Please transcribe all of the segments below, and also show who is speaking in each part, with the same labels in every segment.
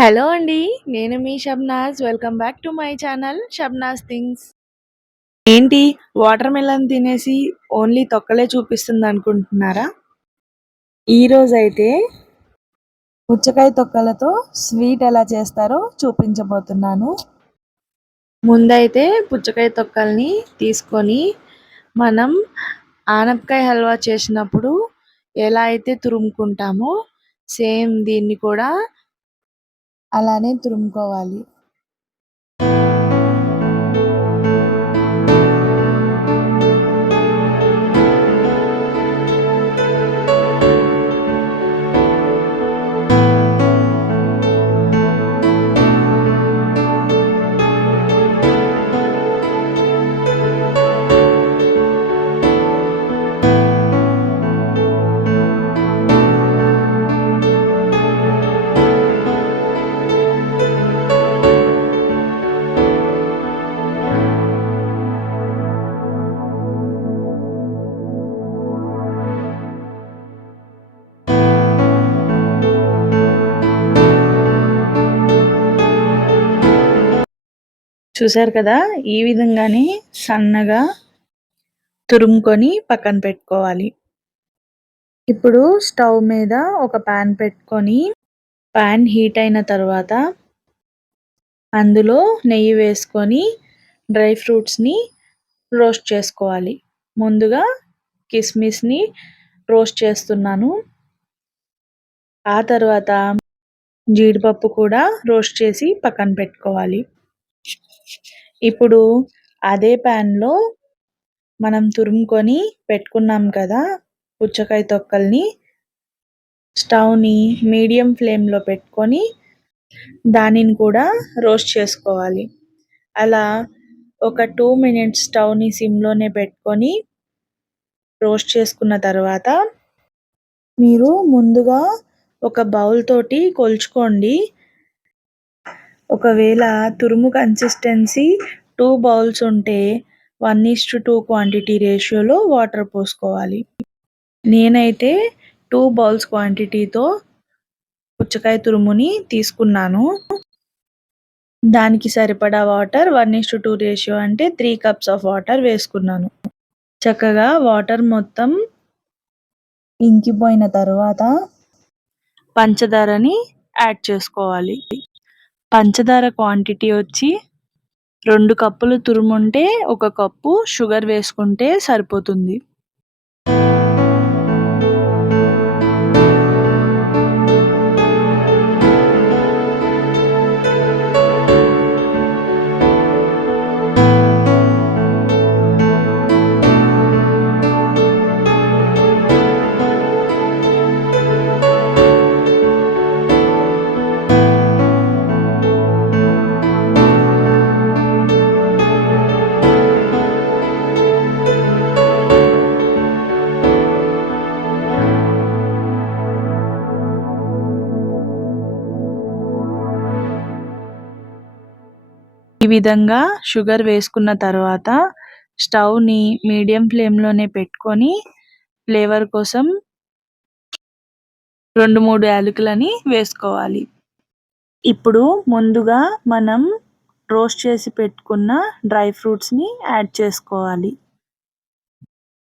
Speaker 1: Hello అండి నేను మీ Shabnaz. Welcome back to my channel Shabnaz things. ఏంటి వాటర్ మెలన్ తినేసి ఓన్లీ తొక్కలే చూపిస్తుంది అనుకుంటున్నారా? ఈరోజు అయితే పుచ్చకాయ తొక్కలతో స్వీట్ ఎలా చేస్తారో చూపించబోతున్నాను. ముందైతే పుచ్చకాయ తొక్కల్ని తీసుకొని మనం ఆనపకాయ హల్వా చేసినప్పుడు ఎలా అయితే తురుముకుంటామో సేమ్ దీన్ని కూడా అలానే తురుముకోవాలి. చూసారు కదా? ఈ విధంగానే సన్నగా తురుముకొని పక్కన పెట్టుకోవాలి. ఇప్పుడు స్టవ్ మీద ఒక పాన్ పెట్టుకొని ప్యాన్ హీట్ అయిన తర్వాత అందులో నెయ్యి వేసుకొని డ్రై ఫ్రూట్స్ని రోస్ట్ చేసుకోవాలి. ముందుగా కిస్మిస్ని రోస్ట్ చేస్తున్నాను. ఆ తర్వాత జీడిపప్పు కూడా రోస్ట్ చేసి పక్కన పెట్టుకోవాలి. ఇప్పుడు అదే ప్యాన్లో మనం తురుముకొని పెట్టుకున్నాం కదా పుచ్చకాయ తొక్కల్ని స్టవ్ని మీడియం ఫ్లేమ్లో పెట్టుకొని దానిని కూడా రోస్ట్ చేసుకోవాలి. అలా ఒక టూ మినిట్స్ స్టవ్ని సిమ్లోనే పెట్టుకొని రోస్ట్ చేసుకున్న తర్వాత మీరు ముందుగా ఒక బౌల్ తోటి కొలుచుకోండి. ఒకవేళ తురుము కన్సిస్టెన్సీ టూ బౌల్స్ ఉంటే వన్ టు టూ క్వాంటిటీ రేషియోలో వాటర్ పోసుకోవాలి. నేనైతే టూ బౌల్స్ క్వాంటిటీతో పుచ్చకాయ తురుముని తీసుకున్నాను. దానికి సరిపడా water one to two ratio అంటే త్రీ కప్స్ ఆఫ్ వాటర్ వేసుకున్నాను. చక్కగా వాటర్ మొత్తం ఇంకిపోయిన తర్వాత పంచదారని యాడ్ చేసుకోవాలి. పంచదార క్వాంటిటీ వచ్చి రెండు కప్పులు తురుముంటే ఒక కప్పు షుగర్ వేసుకుంటే సరిపోతుంది. విధంగా షుగర్ వేసుకున్న తర్వాత స్టవ్ని మీడియం ఫ్లేమ్లోనే పెట్టుకొని ఫ్లేవర్ కోసం రెండు మూడు యాలకులని వేసుకోవాలి. ఇప్పుడు ముందుగా మనం రోస్ట్ చేసి పెట్టుకున్న డ్రై ఫ్రూట్స్ని యాడ్ చేసుకోవాలి.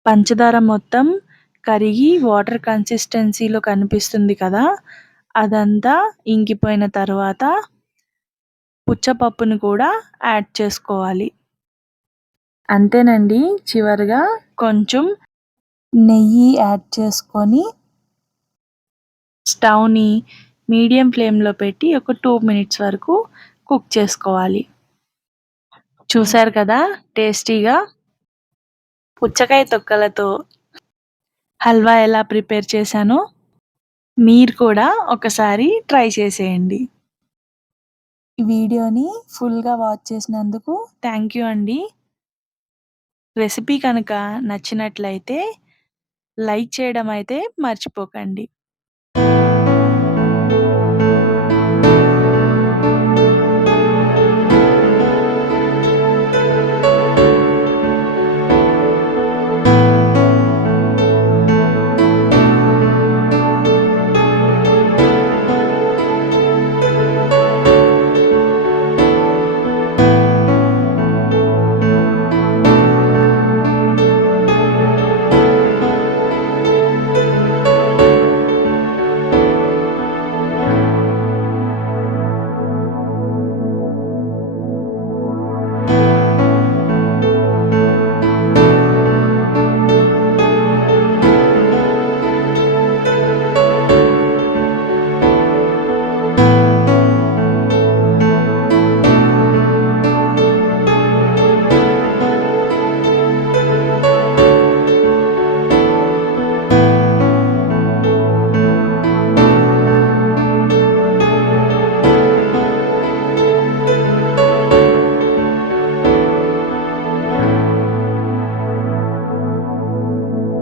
Speaker 1: పంచదార మొత్తం కరిగి వాటర్ కన్సిస్టెన్సీలో కనిపిస్తుంది కదా అదంతా ఇంకిపోయిన తర్వాత పుచ్చపప్పును కూడా యాడ్ చేసుకోవాలి. అంతేనండి. చివరిగా కొంచెం నెయ్యి యాడ్ చేసుకొని స్టవ్ని మీడియం ఫ్లేమ్లో పెట్టి ఒక టూ మినిట్స్ వరకు కుక్ చేసుకోవాలి. చూసారు కదా? టేస్టీగా పుచ్చకాయ తొక్కలతో హల్వా ఎలా ప్రిపేర్ చేశానో మీరు కూడా ఒకసారి ట్రై చేసేయండి. వీడియోని ఫుల్గా వాచ్ చేసినందుకు థ్యాంక్ యూ అండి. రెసిపీ కనుక నచ్చినట్లయితే లైక్ చేయడం అయితే మర్చిపోకండి.